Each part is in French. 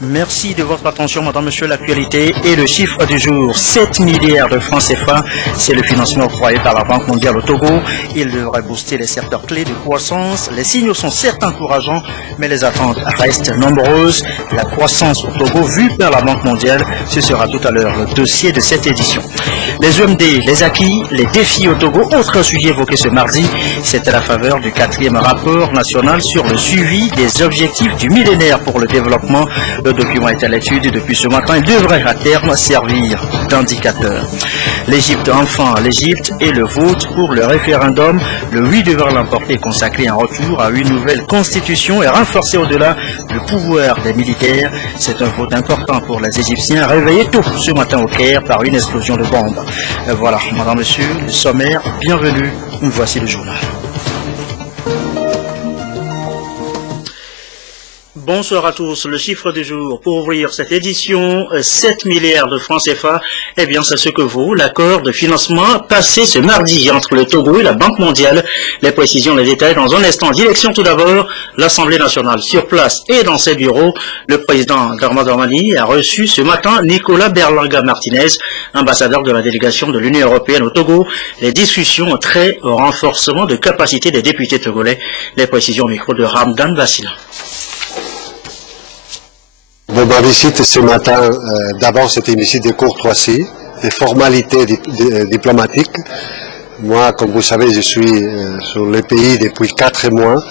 Merci de votre attention, madame, monsieur. L'actualité et le chiffre du jour. 7 milliards de francs CFA, c'est le financement octroyé par la Banque mondiale au Togo. Il devrait booster les secteurs clés de croissance. Les signaux sont certes encourageants, mais les attentes restent nombreuses. La croissance au Togo vue par la Banque mondiale, ce sera tout à l'heure le dossier de cette édition. Les EMD, les acquis, les défis au Togo, autre sujet évoqué ce mardi, c'est à la faveur du 4e rapport national sur le suivi des objectifs du millénaire pour le développement. Le document est à l'étude depuis ce matin. Il devrait à terme servir d'indicateur. L'Égypte, enfin, l'Égypte et le vote pour le référendum. Le 8 devrait l'emporter, consacrer un retour à une nouvelle constitution et renforcer au-delà le pouvoir des militaires. C'est un vote important pour les Égyptiens, réveillés tôt ce matin au Caire par une explosion de bombes. Voilà, madame, monsieur, le sommaire, bienvenue. Voici le journal. Bonsoir à tous. Le chiffre du jour pour ouvrir cette édition, 7 milliards de francs CFA. Eh bien, c'est ce que vaut l'accord de financement passé ce mardi entre le Togo et la Banque mondiale. Les précisions, les détails dans un instant. Direction tout d'abord, l'Assemblée nationale sur place et dans ses bureaux. Le président Darma Dramani a reçu ce matin Nicolas Berlanga Martinez, ambassadeur de la délégation de l'Union européenne au Togo. Les discussions ont trait au renforcement de capacité des députés togolais. Les précisions au micro de Ramdan Bassila. Bon, ma visite ce matin, d'abord c'était une visite de courtoisie, de formalités diplomatiques. Moi, comme vous savez, je suis sur le pays depuis 4 mois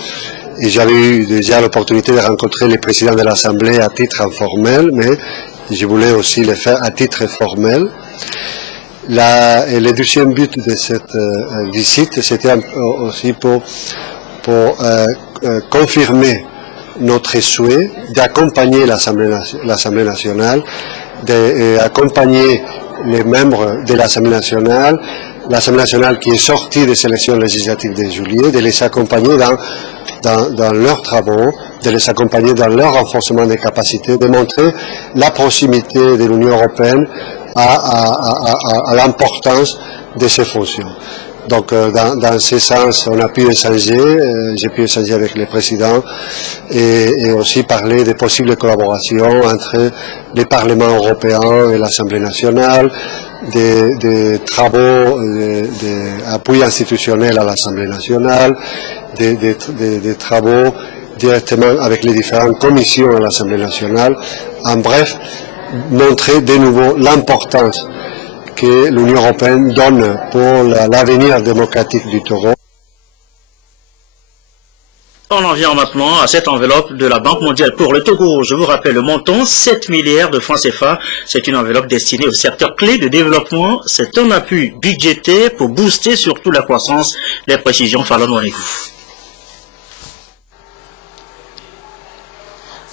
et j'avais eu déjà l'opportunité de rencontrer les présidents de l'Assemblée à titre informel, mais je voulais aussi le faire à titre formel. Et le deuxième but de cette visite, c'était aussi pour confirmer notre souhait d'accompagner l'Assemblée nationale, d'accompagner les membres de l'Assemblée nationale qui est sortie des élections législatives de juillet, de les accompagner dans leurs travaux, de les accompagner dans leur renforcement des capacités, de montrer la proximité de l'Union européenne à l'importance de ces fonctions. Donc, dans ce sens, on a pu échanger, j'ai pu échanger avec les présidents et aussi parler des possibles collaborations entre les parlements européens et l'Assemblée nationale, des travaux d'appui institutionnel à l'Assemblée nationale, des travaux directement avec les différentes commissions à l'Assemblée nationale. En bref, montrer de nouveau l'importance que l'Union européenne donne pour l'avenir démocratique du Togo. On en vient maintenant à cette enveloppe de la Banque mondiale pour le Togo. Je vous rappelle le montant, 7 milliards de francs CFA. C'est une enveloppe destinée au secteur clé de développement. C'est un appui budgétaire pour booster surtout la croissance. Les précisions, Fallon Ouaregou.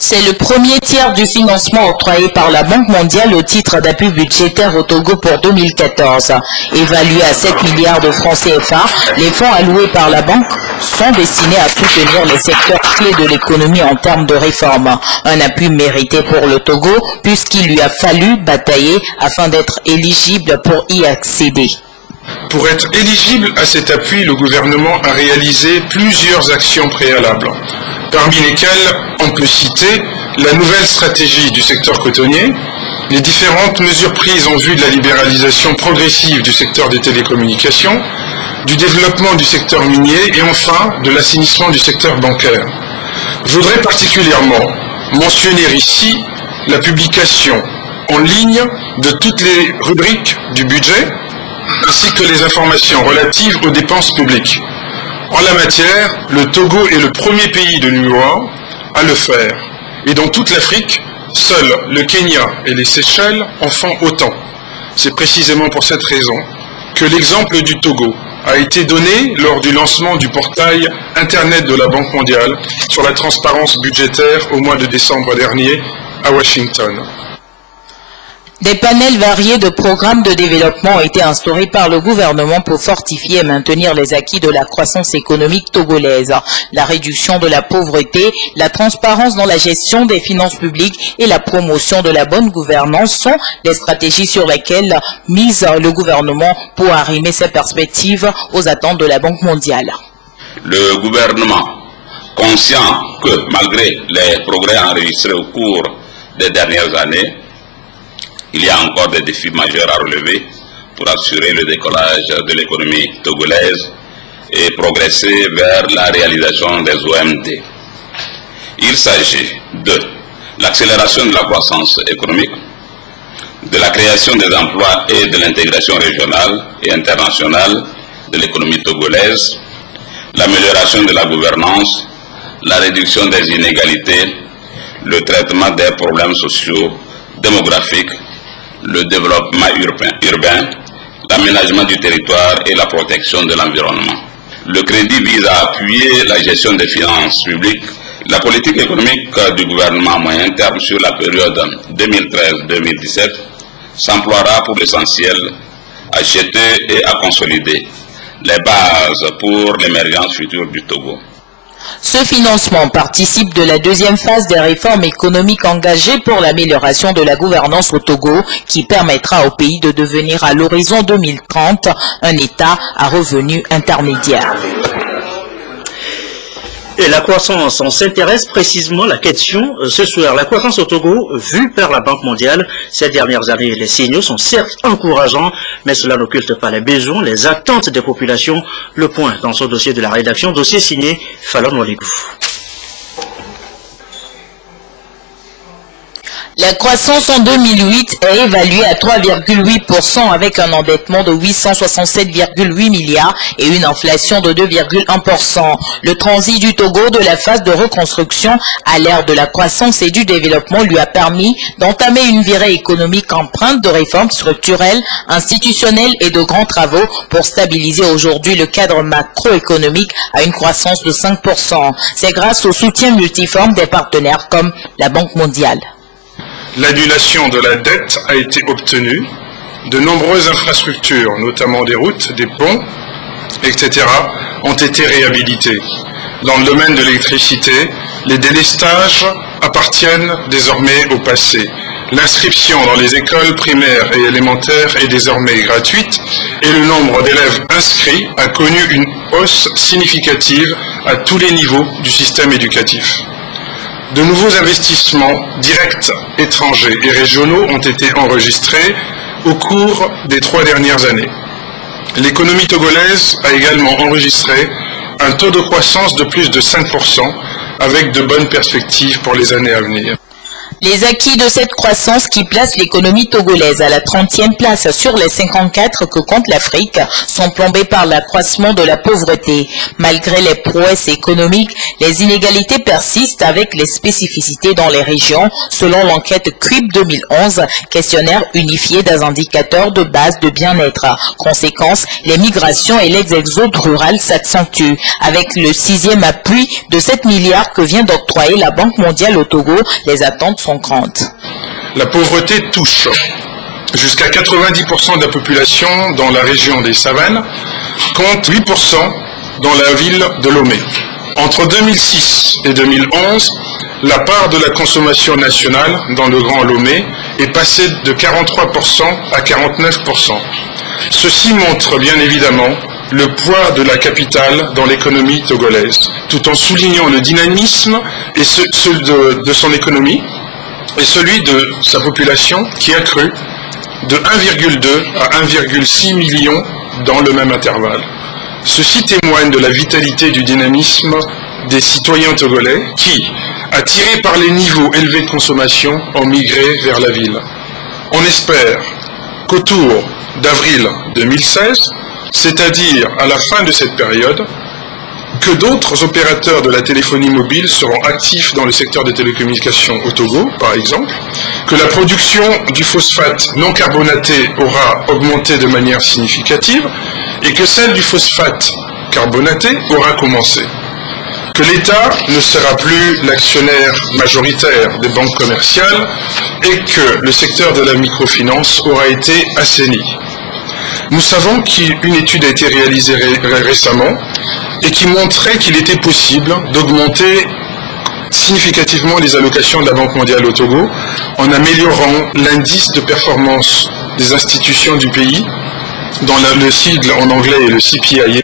C'est le premier tiers du financement octroyé par la Banque mondiale au titre d'appui budgétaire au Togo pour 2014. Évalué à 7 milliards de francs CFA, les fonds alloués par la Banque sont destinés à soutenir les secteurs clés de l'économie en termes de réforme. Un appui mérité pour le Togo puisqu'il lui a fallu batailler afin d'être éligible pour y accéder. Pour être éligible à cet appui, le gouvernement a réalisé plusieurs actions préalables, parmi lesquelles on peut citer la nouvelle stratégie du secteur cotonnier, les différentes mesures prises en vue de la libéralisation progressive du secteur des télécommunications, du développement du secteur minier et enfin de l'assainissement du secteur bancaire. Je voudrais particulièrement mentionner ici la publication en ligne de toutes les rubriques du budget ainsi que les informations relatives aux dépenses publiques. En la matière, le Togo est le premier pays de l'UEMOA à le faire. Et dans toute l'Afrique, seuls le Kenya et les Seychelles en font autant. C'est précisément pour cette raison que l'exemple du Togo a été donné lors du lancement du portail Internet de la Banque mondiale sur la transparence budgétaire au mois de décembre dernier à Washington. Des panels variés de programmes de développement ont été instaurés par le gouvernement pour fortifier et maintenir les acquis de la croissance économique togolaise. La réduction de la pauvreté, la transparence dans la gestion des finances publiques et la promotion de la bonne gouvernance sont les stratégies sur lesquelles mise le gouvernement pour arrimer ses perspectives aux attentes de la Banque mondiale. Le gouvernement, conscient que malgré les progrès enregistrés au cours des dernières années, il y a encore des défis majeurs à relever pour assurer le décollage de l'économie togolaise et progresser vers la réalisation des OMD. Il s'agit de l'accélération de la croissance économique, de la création des emplois et de l'intégration régionale et internationale de l'économie togolaise, l'amélioration de la gouvernance, la réduction des inégalités, le traitement des problèmes sociaux, démographiques, le développement urbain, l'aménagement du territoire et la protection de l'environnement. Le crédit vise à appuyer la gestion des finances publiques. La politique économique du gouvernement à moyen terme sur la période 2013-2017 s'emploiera pour l'essentiel à jeter et à consolider les bases pour l'émergence future du Togo. Ce financement participe de la deuxième phase des réformes économiques engagées pour l'amélioration de la gouvernance au Togo, qui permettra au pays de devenir à l'horizon 2030 un État à revenu intermédiaire. Et la croissance, on s'intéresse précisément à la question ce soir. La croissance au Togo, vue par la Banque mondiale, ces dernières années, les signaux sont certes encourageants, mais cela n'occulte pas les besoins, les attentes des populations. Le point dans ce dossier de la rédaction, dossier signé Fallon Waligou. La croissance en 2008 est évaluée à 3,8% avec un endettement de 867,8 milliards et une inflation de 2,1%. Le transit du Togo de la phase de reconstruction à l'ère de la croissance et du développement lui a permis d'entamer une virée économique empreinte de réformes structurelles, institutionnelles et de grands travaux pour stabiliser aujourd'hui le cadre macroéconomique à une croissance de 5%. C'est grâce au soutien multiforme des partenaires comme la Banque mondiale. L'annulation de la dette a été obtenue, de nombreuses infrastructures, notamment des routes, des ponts, etc., ont été réhabilitées. Dans le domaine de l'électricité, les délestages appartiennent désormais au passé. L'inscription dans les écoles primaires et élémentaires est désormais gratuite et le nombre d'élèves inscrits a connu une hausse significative à tous les niveaux du système éducatif. De nouveaux investissements directs étrangers et régionaux ont été enregistrés au cours des 3 dernières années. L'économie togolaise a également enregistré un taux de croissance de plus de 5% avec de bonnes perspectives pour les années à venir. Les acquis de cette croissance qui place l'économie togolaise à la 30e place sur les 54 que compte l'Afrique sont plombés par l'accroissement de la pauvreté. Malgré les prouesses économiques, les inégalités persistent avec les spécificités dans les régions, selon l'enquête CUIP 2011, questionnaire unifié des indicateurs de base de bien-être. Conséquence, les migrations et l'exode rural s'accentuent. Avec le 6e appui de 7 milliards que vient d'octroyer la Banque mondiale au Togo, les attentes sont grandes. La pauvreté touche jusqu'à 90% de la population dans la région des savanes, compte 8% dans la ville de Lomé. Entre 2006 et 2011, la part de la consommation nationale dans le Grand Lomé est passée de 43% à 49%. Ceci montre bien évidemment le poids de la capitale dans l'économie togolaise, tout en soulignant le dynamisme et de son économie et celui de sa population qui a cru de 1,2 à 1,6 million dans le même intervalle. Ceci témoigne de la vitalité du dynamisme des citoyens togolais qui, attirés par les niveaux élevés de consommation, ont migré vers la ville. On espère qu'autour d'avril 2016, c'est-à-dire à la fin de cette période, que d'autres opérateurs de la téléphonie mobile seront actifs dans le secteur des télécommunications au Togo, par exemple, que la production du phosphate non carbonaté aura augmenté de manière significative et que celle du phosphate carbonaté aura commencé, que l'État ne sera plus l'actionnaire majoritaire des banques commerciales et que le secteur de la microfinance aura été assaini. Nous savons qu'une étude a été réalisée récemment et qui montrait qu'il était possible d'augmenter significativement les allocations de la Banque mondiale au Togo en améliorant l'indice de performance des institutions du pays, dont le sigle en anglais est le CPIA.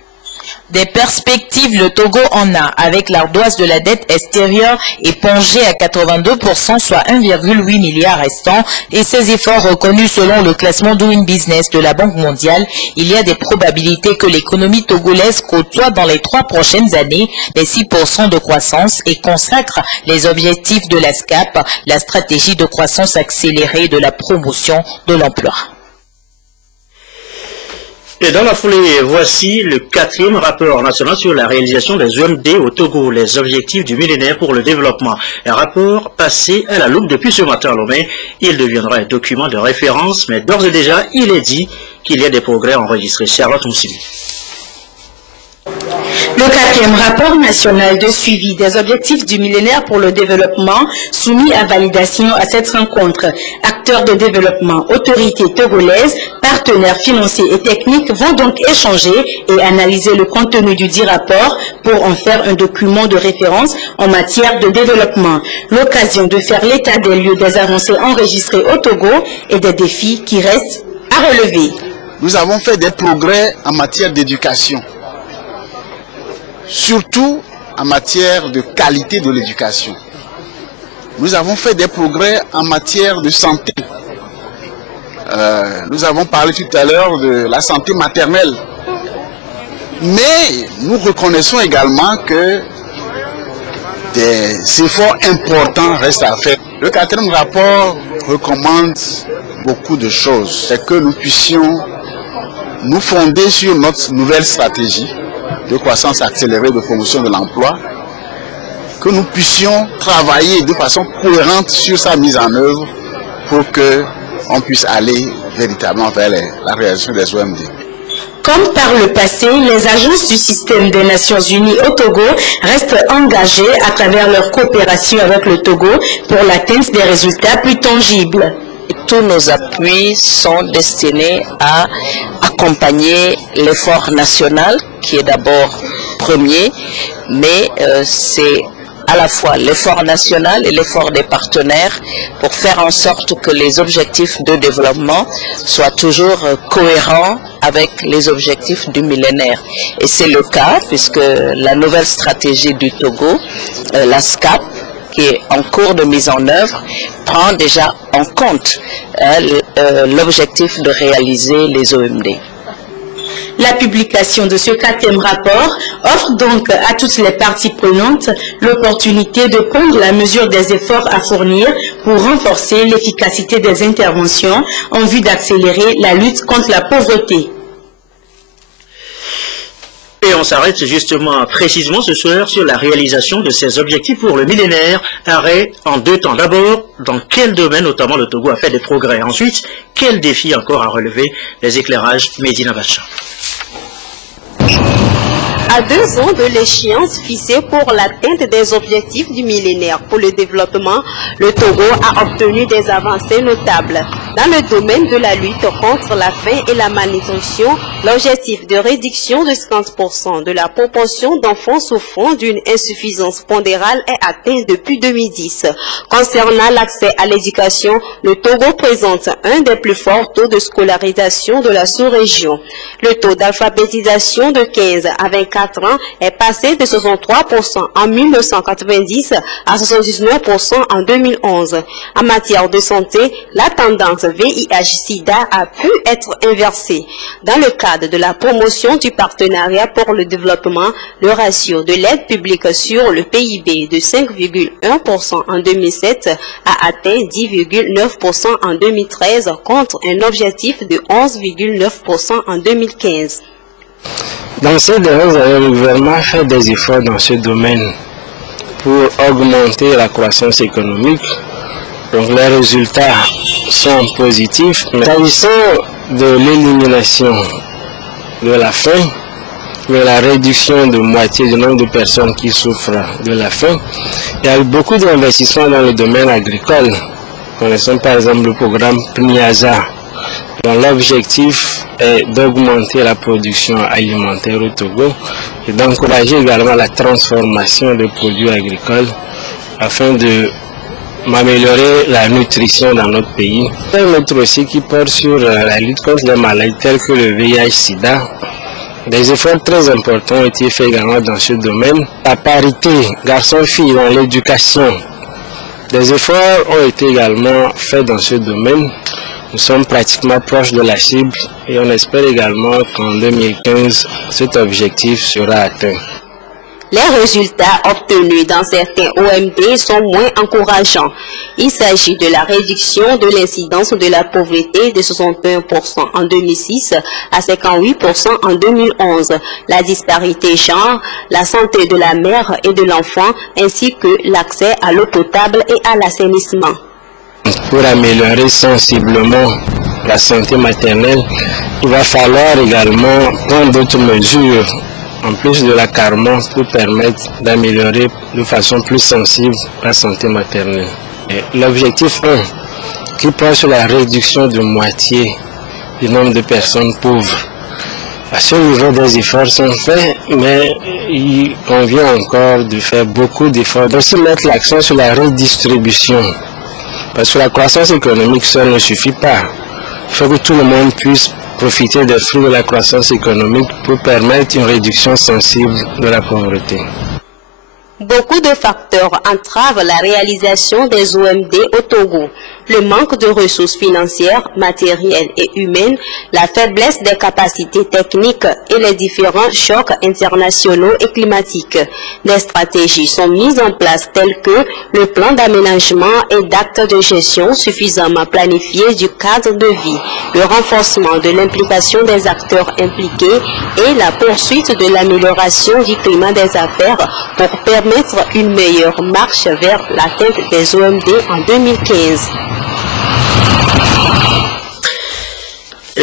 Des perspectives, le Togo en a, avec l'ardoise de la dette extérieure épongée à 82%, soit 1,8 milliard restant, et ces efforts reconnus selon le classement Doing Business de la Banque mondiale. Il y a des probabilités que l'économie togolaise côtoie dans les 3 prochaines années les 6% de croissance et consacre les objectifs de la SCAP, la stratégie de croissance accélérée de la promotion de l'emploi. Et dans la foulée, voici le 4e rapport national sur la réalisation des OMD au Togo, les objectifs du millénaire pour le développement. Un rapport passé à la loupe depuis ce matin à Lomé. Il deviendra un document de référence, mais d'ores et déjà, il est dit qu'il y a des progrès enregistrés. Charlotte Moussili. Le 4e rapport national de suivi des objectifs du millénaire pour le développement soumis à validation à cette rencontre. Acteurs de développement, autorités togolaises, partenaires financiers et techniques vont donc échanger et analyser le contenu du dit rapport pour en faire un document de référence en matière de développement. L'occasion de faire l'état des lieux des avancées enregistrées au Togo et des défis qui restent à relever. Nous avons fait des progrès en matière d'éducation. Surtout en matière de qualité de l'éducation. Nous avons fait des progrès en matière de santé. Nous avons parlé tout à l'heure de la santé maternelle. Mais nous reconnaissons également que des efforts importants restent à faire. Le 4e rapport recommande beaucoup de choses. C'est que nous puissions nous fonder sur notre nouvelle stratégie de croissance accélérée de promotion de l'emploi, que nous puissions travailler de façon cohérente sur sa mise en œuvre pour qu'on puisse aller véritablement vers la réalisation des OMD. Comme par le passé, les agences du système des Nations Unies au Togo restent engagées à travers leur coopération avec le Togo pour l'atteinte des résultats plus tangibles. Tous nos appuis sont destinés à accompagner l'effort national, qui est d'abord premier, mais c'est à la fois l'effort national et l'effort des partenaires pour faire en sorte que les objectifs de développement soient toujours cohérents avec les objectifs du millénaire. Et c'est le cas puisque la nouvelle stratégie du Togo, la SCAP, qui est en cours de mise en œuvre, prend déjà en compte l'objectif de réaliser les OMD. La publication de ce 4e rapport offre donc à toutes les parties prenantes l'opportunité de prendre la mesure des efforts à fournir pour renforcer l'efficacité des interventions en vue d'accélérer la lutte contre la pauvreté. Et on s'arrête justement précisément ce soir sur la réalisation de ces objectifs pour le millénaire. Arrêt en 2 temps. D'abord, dans quel domaine notamment le Togo a fait des progrès? Ensuite, quels défis encore à relever? Les éclairages Medina Bacha. À 2 ans de l'échéance fixée pour l'atteinte des objectifs du millénaire pour le développement, le Togo a obtenu des avancées notables. Dans le domaine de la lutte contre la faim et la malnutrition, l'objectif de réduction de 50% de la proportion d'enfants souffrant d'une insuffisance pondérale est atteint depuis 2010. Concernant l'accès à l'éducation, le Togo présente un des plus forts taux de scolarisation de la sous-région. Le taux d'alphabétisation de 15 à 24 ans est passé de 63% en 1990 à 79% en 2011. En matière de santé, la tendance VIH-Sida a pu être inversée. Dans le cadre de la promotion du partenariat pour le développement, le ratio de l'aide publique sur le PIB de 5,1% en 2007 a atteint 10,9% en 2013 contre un objectif de 11,9% en 2015. Dans ces dernières années, le gouvernement a fait des efforts dans ce domaine pour augmenter la croissance économique. Donc les résultats sont positifs. Mais s'agissant de l'élimination de la faim, de la réduction de moitié du nombre de personnes qui souffrent de la faim, il y a eu beaucoup d'investissements dans le domaine agricole. Connaissons par exemple le programme PNIASA, dont l'objectif est d'augmenter la production alimentaire au Togo et d'encourager également la transformation des produits agricoles afin de m'améliorer la nutrition dans notre pays. Un autre aussi qui porte sur la lutte contre les maladies telles que le VIH-Sida. Des efforts très importants ont été faits également dans ce domaine. La parité garçons-filles dans l'éducation, des efforts ont été également faits dans ce domaine. Nous sommes pratiquement proches de la cible et on espère également qu'en 2015, cet objectif sera atteint. Les résultats obtenus dans certains OMD sont moins encourageants. Il s'agit de la réduction de l'incidence de la pauvreté de 61% en 2006 à 58% en 2011, la disparité genre, la santé de la mère et de l'enfant, ainsi que l'accès à l'eau potable et à l'assainissement. Pour améliorer sensiblement la santé maternelle, il va falloir également prendre d'autres mesures en plus de l'accaparement pour permettre d'améliorer de façon plus sensible la santé maternelle. L'objectif 1, qui porte sur la réduction de moitié du nombre de personnes pauvres. À ce niveau, des efforts sont faits, mais il convient encore de faire beaucoup d'efforts, aussi mettre l'accent sur la redistribution. Parce que la croissance économique seule ne suffit pas. Il faut que tout le monde puisse profiter des fruits de la croissance économique pour permettre une réduction sensible de la pauvreté. Beaucoup de facteurs entravent la réalisation des OMD au Togo. Le manque de ressources financières, matérielles et humaines, la faiblesse des capacités techniques et les différents chocs internationaux et climatiques. Des stratégies sont mises en place telles que le plan d'aménagement et d'actes de gestion suffisamment planifiés du cadre de vie, le renforcement de l'implication des acteurs impliqués et la poursuite de l'amélioration du climat des affaires pour permettre une meilleure marche vers l'atteinte des OMD en 2015.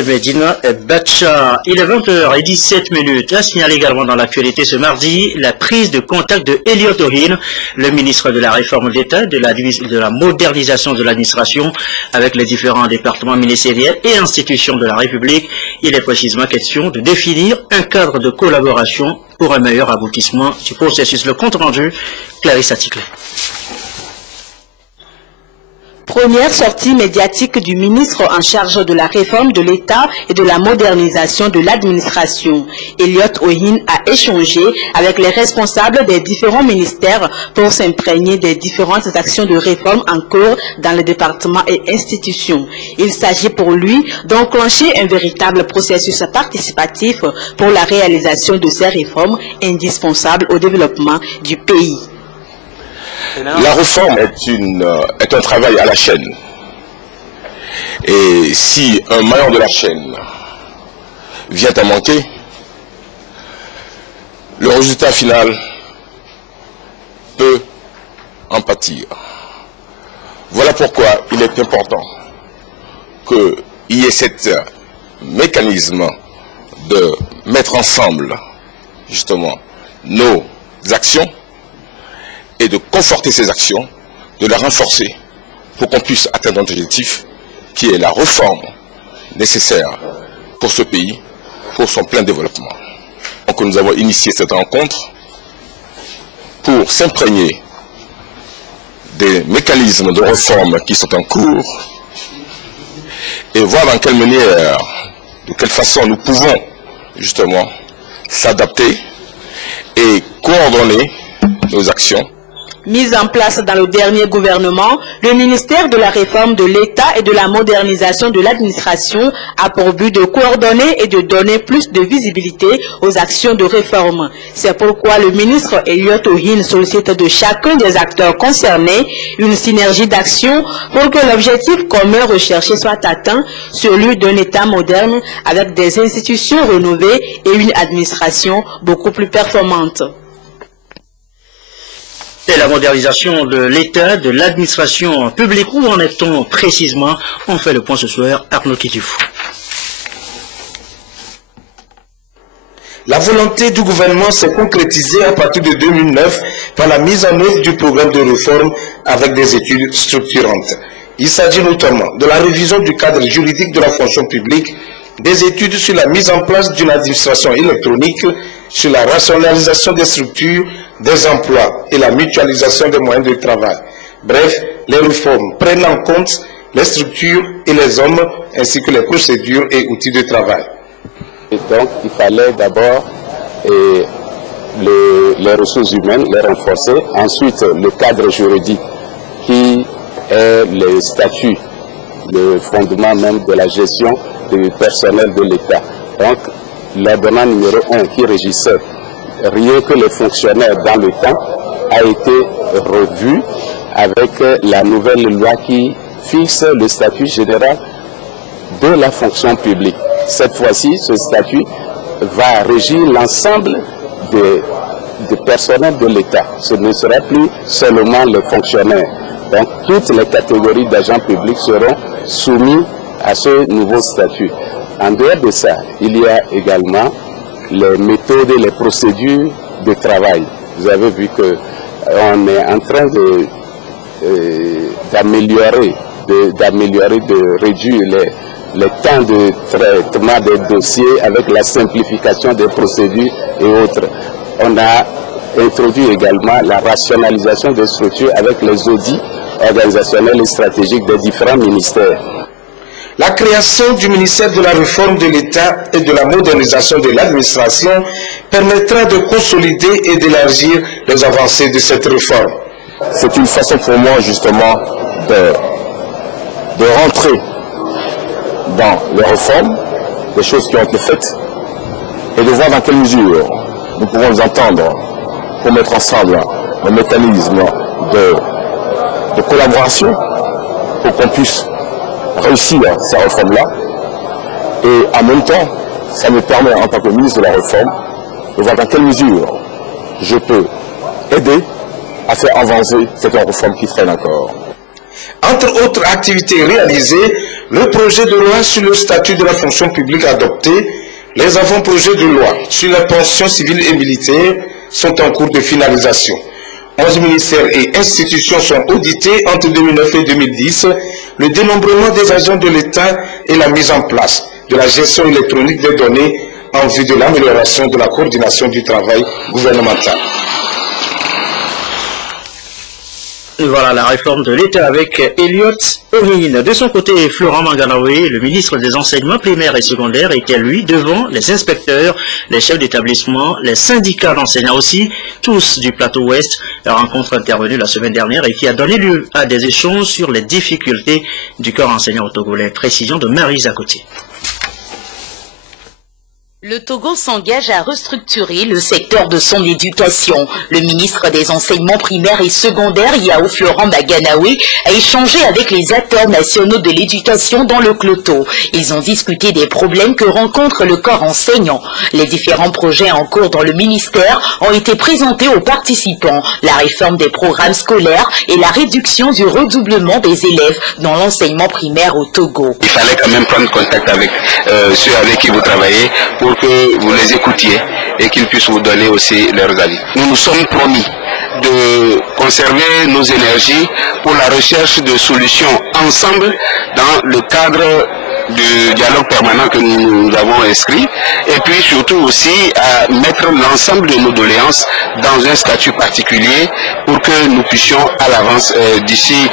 Medina Bacha, il est 20h17. À signaler également dans l'actualité ce mardi la prise de contact de Elliott Ohin, le ministre de la Réforme d'État, de la modernisation de l'administration, avec les différents départements ministériels et institutions de la République. Il est précisément question de définir un cadre de collaboration pour un meilleur aboutissement du processus. Le compte rendu, Clarisse Aticlé. Première sortie médiatique du ministre en charge de la réforme de l'État et de la modernisation de l'administration. Elliott Ohin a échangé avec les responsables des différents ministères pour s'imprégner des différentes actions de réforme en cours dans les départements et institutions. Il s'agit pour lui d'enclencher un véritable processus participatif pour la réalisation de ces réformes indispensables au développement du pays. La réforme est un travail à la chaîne. Et si un maillon de la chaîne vient à manquer, le résultat final peut en pâtir. Voilà pourquoi il est important qu'il y ait ce mécanisme de mettre ensemble justement nos actions et de conforter ces actions, de les renforcer pour qu'on puisse atteindre notre objectif qui est la réforme nécessaire pour ce pays, pour son plein développement. Donc nous avons initié cette rencontre pour s'imprégner des mécanismes de réforme qui sont en cours et voir dans quelle manière, de quelle façon nous pouvons justement s'adapter et coordonner nos actions. Mise en place dans le dernier gouvernement, le ministère de la Réforme de l'État et de la modernisation de l'administration a pour but de coordonner et de donner plus de visibilité aux actions de réforme. C'est pourquoi le ministre Elliott Ohin sollicite de chacun des acteurs concernés une synergie d'action pour que l'objectif commun recherché soit atteint, celui d'un État moderne avec des institutions rénovées et une administration beaucoup plus performante. Et la modernisation de l'État, de l'administration publique, où en est-on précisément? On fait le point ce soir, Arnaud Kitifou. La volonté du gouvernement s'est concrétisée à partir de 2009 par la mise en œuvre du programme de réforme avec des études structurantes. Il s'agit notamment de la révision du cadre juridique de la fonction publique, des études sur la mise en place d'une administration électronique, sur la rationalisation des structures, des emplois et la mutualisation des moyens de travail. Bref, les réformes prennent en compte les structures et les hommes, ainsi que les procédures et outils de travail. Et donc il fallait d'abord les ressources humaines, les renforcer. Ensuite, le cadre juridique qui est le statut, le fondement même de la gestion du personnel de l'État. Donc, l'ordonnance numéro 1 qui régissait rien que les fonctionnaires dans le temps a été revu avec la nouvelle loi qui fixe le statut général de la fonction publique. Cette fois-ci, ce statut va régir l'ensemble des personnels de l'État. Ce ne sera plus seulement les fonctionnaires. Donc, toutes les catégories d'agents publics seront soumis à ce nouveau statut. En dehors de ça, il y a également les méthodes et les procédures de travail. Vous avez vu qu'on est en train d'améliorer, de réduire les temps de traitement des dossiers avec la simplification des procédures et autres. On a introduit également la rationalisation des structures avec les audits organisationnels et stratégiques des différents ministères. La création du ministère de la réforme de l'État et de la modernisation de l'administration permettra de consolider et d'élargir les avancées de cette réforme. C'est une façon pour moi justement de rentrer dans les réformes, les choses qui ont été faites, et de voir dans quelle mesure nous pouvons les entendre pour mettre ensemble un mécanisme de collaboration pour qu'on puisse réussir ces réformes-là. Et en même temps, ça me permet en tant que ministre de la réforme de voir dans quelle mesure je peux aider à faire avancer cette réforme qui traîne encore. Entre autres activités réalisées, le projet de loi sur le statut de la fonction publique adopté, les avant-projets de loi sur la pension civile et militaire sont en cours de finalisation. 11 ministères et institutions sont audités entre 2009 et 2010, le dénombrement des agents de l'État et la mise en place de la gestion électronique des données en vue de l'amélioration de la coordination du travail gouvernemental. Voilà la réforme de l'État avec Elliot Omine. De son côté, Florent Manganawe, le ministre des enseignements primaires et secondaires, était lui devant les inspecteurs, les chefs d'établissement, les syndicats d'enseignants aussi, tous du plateau ouest. La rencontre intervenue la semaine dernière et qui a donné lieu à des échanges sur les difficultés du corps enseignant au Togolais. Précision de Marie Zakoté. Le Togo s'engage à restructurer le secteur de son éducation. Le ministre des enseignements primaires et secondaires, Yao Florent Maganawe, a échangé avec les acteurs nationaux de l'éducation dans le Cloto. Ils ont discuté des problèmes que rencontre le corps enseignant. Les différents projets en cours dans le ministère ont été présentés aux participants. La réforme des programmes scolaires et la réduction du redoublement des élèves dans l'enseignement primaire au Togo. Il fallait quand même prendre contact avec ceux avec qui vous travaillez pour que vous les écoutiez et qu'ils puissent vous donner aussi leurs avis. Nous nous sommes promis de conserver nos énergies pour la recherche de solutions ensemble dans le cadre du dialogue permanent que nous avons inscrit, et puis surtout aussi à mettre l'ensemble de nos doléances dans un statut particulier pour que nous puissions à l'avance d'ici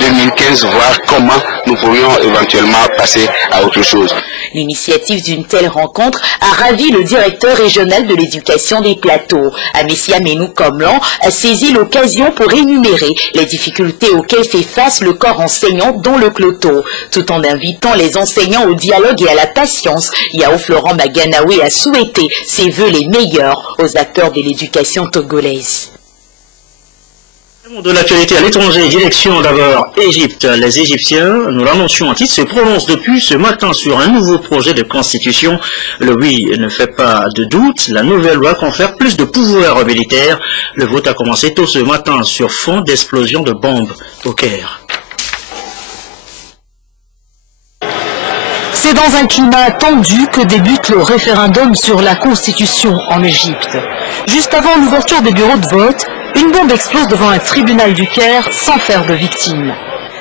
2015 voir comment nous pourrions éventuellement passer à autre chose. L'initiative d'une telle rencontre a ravi le directeur régional de l'éducation des plateaux. Amessia Menou Komlan a saisi l'occasion pour énumérer les difficultés auxquelles fait face le corps enseignant dans le Cloto, tout en invitant les enseignants au dialogue et à la patience. Yao Florent Maganawe a souhaité ses vœux les meilleurs aux acteurs de l'éducation togolaise. De l'actualité à l'étranger, direction d'abord Égypte. Les Égyptiens, nous l'annoncions en titre, se prononcent depuis ce matin sur un nouveau projet de constitution. Le oui ne fait pas de doute. La nouvelle loi confère plus de pouvoirs militaires. Le vote a commencé tôt ce matin sur fond d'explosion de bombes au Caire. C'est dans un climat tendu que débute le référendum sur la Constitution en Égypte. Juste avant l'ouverture des bureaux de vote, une bombe explose devant un tribunal du Caire sans faire de victimes.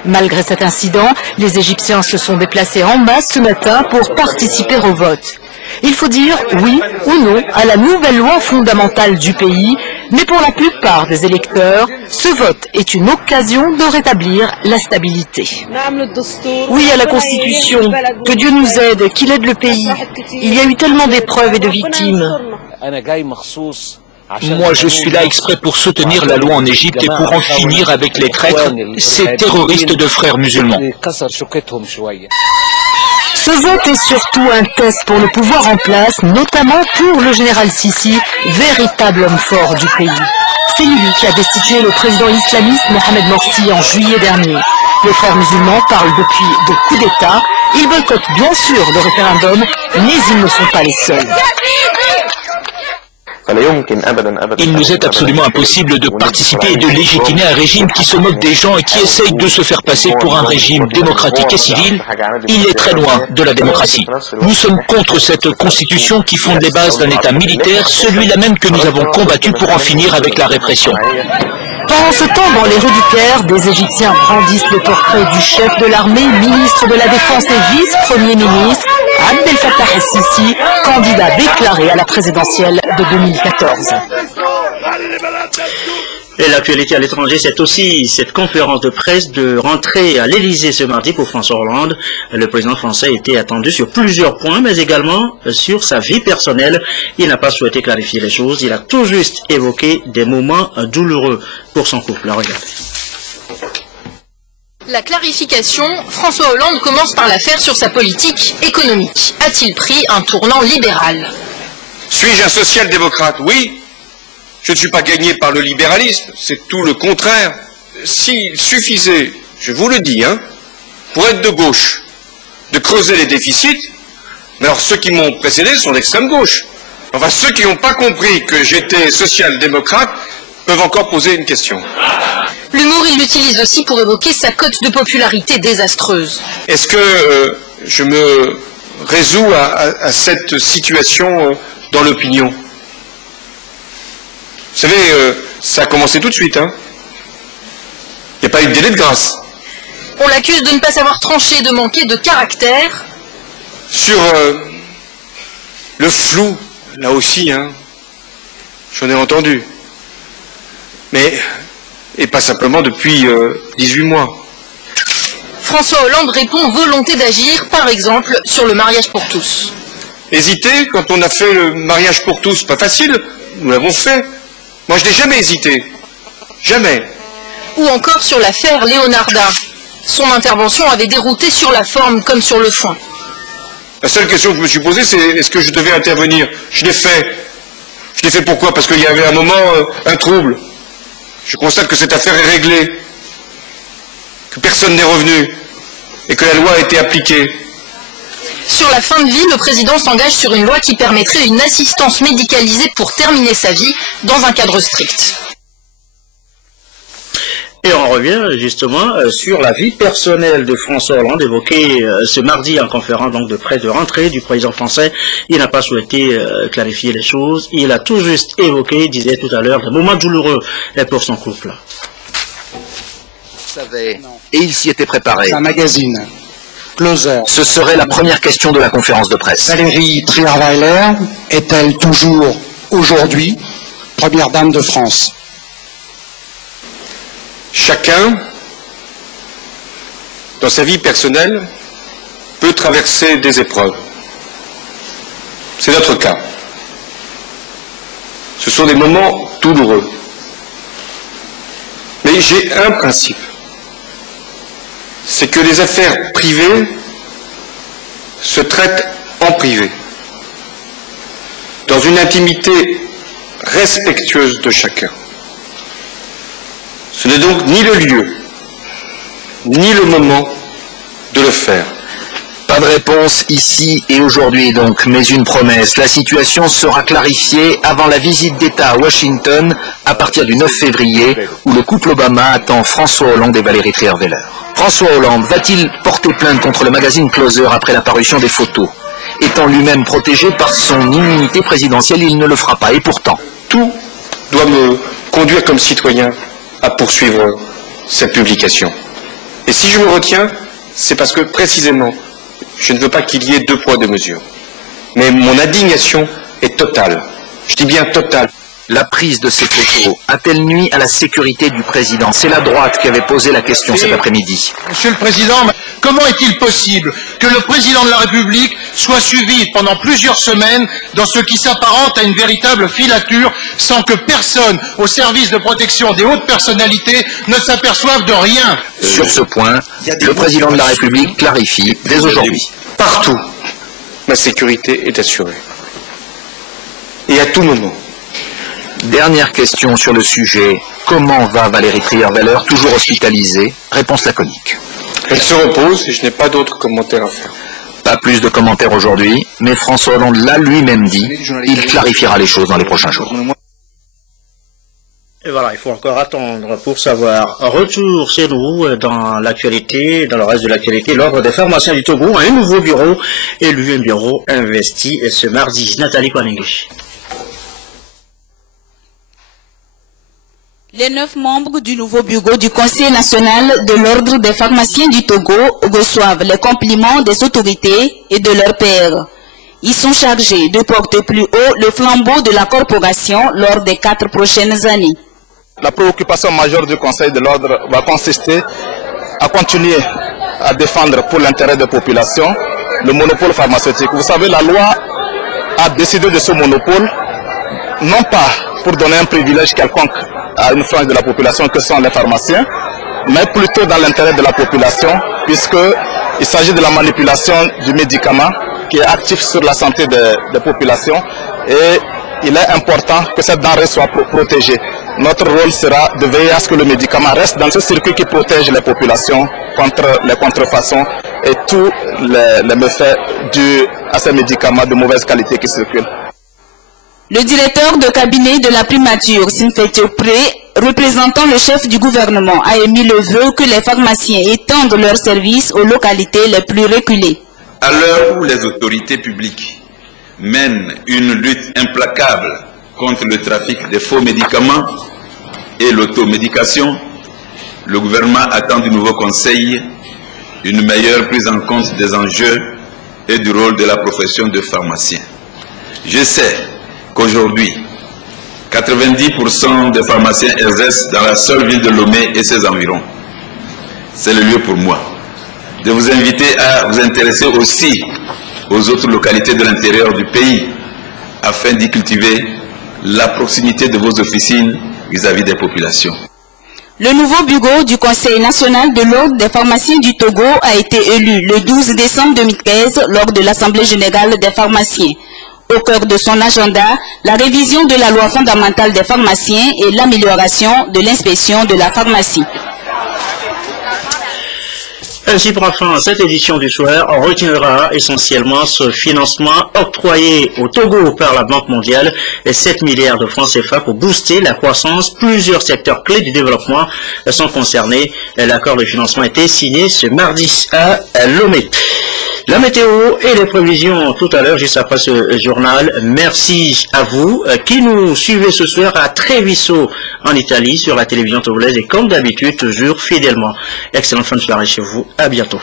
Malgré cet incident, les Égyptiens se sont déplacés en masse ce matin pour participer au vote. Il faut dire oui ou non à la nouvelle loi fondamentale du pays, Mais pour la plupart des électeurs, ce vote est une occasion de rétablir la stabilité. Oui à la Constitution, que Dieu nous aide, qu'il aide le pays. Il y a eu tellement d'épreuves et de victimes. Moi, je suis là exprès pour soutenir la loi en Égypte et pour en finir avec les traîtres, ces terroristes de frères musulmans. Ce vote est surtout un test pour le pouvoir en place, notamment pour le général Sissi, véritable homme fort du pays. C'est lui qui a destitué le président islamiste Mohamed Morsi en juillet dernier. Les frères musulmans parlent depuis de coup d'État. Ils boycottent bien sûr le référendum, mais ils ne sont pas les seuls. Il nous est absolument impossible de participer et de légitimer un régime qui se moque des gens et qui essaye de se faire passer pour un régime démocratique et civil. Il est très loin de la démocratie. Nous sommes contre cette constitution qui fonde les bases d'un État militaire, celui-là même que nous avons combattu pour en finir avec la répression. Pendant ce temps, dans les rues du Caire, des Égyptiens brandissent le portrait du chef de l'armée, ministre de la Défense et vice-premier ministre, Abdel Fattah el-Sissi, candidat déclaré à la présidentielle de 2014. Et l'actualité à l'étranger, c'est aussi cette conférence de presse de rentrée à l'Élysée ce mardi pour François Hollande. Le président français était attendu sur plusieurs points, mais également sur sa vie personnelle. Il n'a pas souhaité clarifier les choses. Il a tout juste évoqué des moments douloureux pour son couple. Regardez. La clarification, François Hollande commence par la faire sur sa politique économique. A-t-il pris un tournant libéral? Suis-je un social-démocrate? Oui. Je ne suis pas gagné par le libéralisme, c'est tout le contraire. S'il suffisait, je vous le dis, pour être de gauche, de creuser les déficits, mais alors ceux qui m'ont précédé sont d'extrême gauche. Enfin, ceux qui n'ont pas compris que j'étais social-démocrate peuvent encore poser une question. L'humour, il l'utilise aussi pour évoquer sa cote de popularité désastreuse. Est-ce que je me résous à cette situation dans l'opinion? Vous savez, ça a commencé tout de suite. Il n'y a pas eu de délai de grâce. On l'accuse de ne pas savoir trancher, de manquer de caractère. Sur le flou, là aussi, j'en ai entendu. Mais, et pas simplement depuis 18 mois. François Hollande répond volonté d'agir, par exemple, sur le mariage pour tous. Hésiter quand on a fait le mariage pour tous, pas facile, nous l'avons fait. Moi, je n'ai jamais hésité. Jamais. Ou encore sur l'affaire Leonarda. Son intervention avait dérouté sur la forme comme sur le fond. La seule question que je me suis posée, c'est est-ce que je devais intervenir? Je l'ai fait. Je l'ai fait pourquoi? Parce qu'il y avait un moment, un trouble. Je constate que cette affaire est réglée. Que personne n'est revenu. Et que la loi a été appliquée. Sur la fin de vie, le président s'engage sur une loi qui permettrait une assistance médicalisée pour terminer sa vie dans un cadre strict. Et on revient justement sur la vie personnelle de François Hollande, évoquée ce mardi en conférence donc de presse de rentrée du président français. Il n'a pas souhaité clarifier les choses. Il a tout juste évoqué, disait tout à l'heure, des moments douloureux pour son couple. Vous savez, et il s'y était préparé. Un magazine. Closer. Ce serait la première question de la conférence de presse. Valérie Trierweiler est-elle toujours, aujourd'hui, première dame de France? Chacun, dans sa vie personnelle, peut traverser des épreuves. C'est notre cas. Ce sont des moments douloureux. Mais j'ai un principe. C'est que les affaires privées se traitent en privé, dans une intimité respectueuse de chacun. Ce n'est donc ni le lieu, ni le moment de le faire. Pas de réponse ici et aujourd'hui donc, mais une promesse. La situation sera clarifiée avant la visite d'État à Washington à partir du 9 février, où le couple Obama attend François Hollande et Valérie Trierweiler. François Hollande va-t-il porter plainte contre le magazine Closer après l'apparition des photos? Étant lui-même protégé par son immunité présidentielle, il ne le fera pas. Et pourtant, tout doit me conduire comme citoyen à poursuivre cette publication. Et si je me retiens, c'est parce que précisément, je ne veux pas qu'il y ait deux poids, deux mesures. Mais mon indignation est totale. Je dis bien totale. La prise de ces photos a-t-elle nui à la sécurité du président? C'est la droite qui avait posé la question cet après-midi. Monsieur le Président, comment est-il possible que le Président de la République soit suivi pendant plusieurs semaines dans ce qui s'apparente à une véritable filature sans que personne au service de protection des hautes personnalités ne s'aperçoive de rien? Sur ce point, le Président de la République clarifie dès aujourd'hui. Partout, ma sécurité est assurée. Et à tout moment. Dernière question sur le sujet. Comment va Valérie Trierweiler, toujours hospitalisée? Réponse laconique. Elle se repose et je n'ai pas d'autres commentaires à faire. Pas plus de commentaires aujourd'hui, mais François Hollande l'a lui-même dit. Il clarifiera les choses dans les prochains jours. Et voilà, il faut encore attendre pour savoir. Retour chez nous dans l'actualité, dans le reste de l'actualité, l'Ordre des pharmaciens du Togo a un nouveau bureau élu, un bureau investi ce mardi. Nathalie Kwanengish. Les 9 membres du nouveau bureau du Conseil national de l'Ordre des pharmaciens du Togo reçoivent les compliments des autorités et de leurs pairs. Ils sont chargés de porter plus haut le flambeau de la corporation lors des 4 prochaines années. La préoccupation majeure du Conseil de l'Ordre va consister à continuer à défendre pour l'intérêt des populations le monopole pharmaceutique. Vous savez, la loi a décidé de ce monopole, non pas pour donner un privilège quelconque à une frange de la population que sont les pharmaciens, mais plutôt dans l'intérêt de la population, puisqu'il s'agit de la manipulation du médicament qui est actif sur la santé des populations et il est important que cette denrée soit protégée. Notre rôle sera de veiller à ce que le médicament reste dans ce circuit qui protège les populations contre les contrefaçons et tous les méfaits dus à ces médicaments de mauvaise qualité qui circulent. Le directeur de cabinet de la primature, Sinfetio Pré, représentant le chef du gouvernement, a émis le vœu que les pharmaciens étendent leurs services aux localités les plus reculées. À l'heure où les autorités publiques mènent une lutte implacable contre le trafic des faux médicaments et l'automédication, le gouvernement attend du nouveau conseil une meilleure prise en compte des enjeux et du rôle de la profession de pharmacien. Je sais qu'aujourd'hui, 90% des pharmaciens exercent dans la seule ville de Lomé et ses environs. C'est le lieu pour moi de vous inviter à vous intéresser aussi aux autres localités de l'intérieur du pays afin d'y cultiver la proximité de vos officines vis-à-vis des populations. Le nouveau bureau du Conseil national de l'Ordre des pharmaciens du Togo a été élu le 12 décembre 2013 lors de l'Assemblée générale des pharmaciens. Au cœur de son agenda, la révision de la loi fondamentale des pharmaciens et l'amélioration de l'inspection de la pharmacie. Ainsi prend fin cette édition du soir. On retiendra essentiellement ce financement octroyé au Togo par la Banque mondiale et 7 milliards de francs CFA pour booster la croissance. Plusieurs secteurs clés du développement sont concernés. L'accord de financement a été signé ce mardi à Lomé. La météo et les prévisions tout à l'heure, juste après ce journal. Merci à vous qui nous suivez ce soir à Treviso en Italie sur la télévision togolaise et comme d'habitude toujours fidèlement. Excellente fin de soirée chez vous. À bientôt.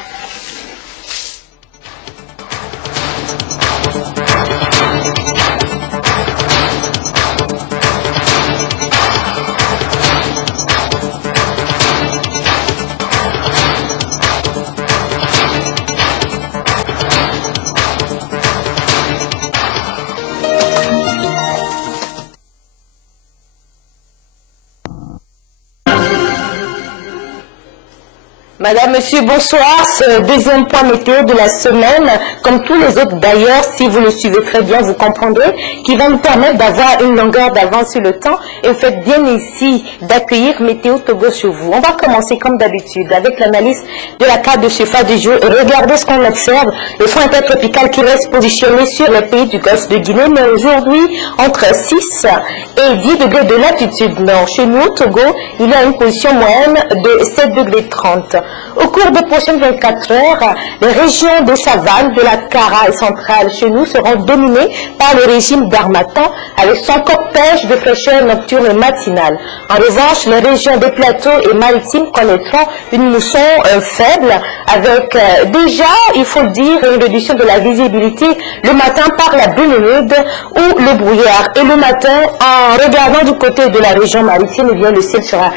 Madame, Monsieur, bonsoir. Ce deuxième point météo de la semaine, comme tous les autres d'ailleurs, si vous le suivez très bien, vous comprendrez, qui va nous permettre d'avoir une longueur d'avance sur le temps. Et vous faites bien ici d'accueillir Météo Togo sur vous. On va commencer comme d'habitude avec l'analyse de la carte de Shefa du jour. Et regardez ce qu'on observe, le front intertropical qui reste positionné sur le pays du golfe de Guinée, mais aujourd'hui entre 6 et 10 degrés de latitude nord. Chez nous, au Togo, il y a une position moyenne de 7 degrés 30. Au cours des prochaines 24 heures, les régions de savane, de la Kara et centrale chez nous seront dominées par le régime d'harmattan avec son cortège de fraîcheur nocturne et matinale. En revanche, les régions des plateaux et maritimes connaîtront une mousson faible avec déjà, il faut le dire, une réduction de la visibilité le matin par la brume humide ou le brouillard. Et le matin, en regardant du côté de la région maritime, eh bien, le ciel sera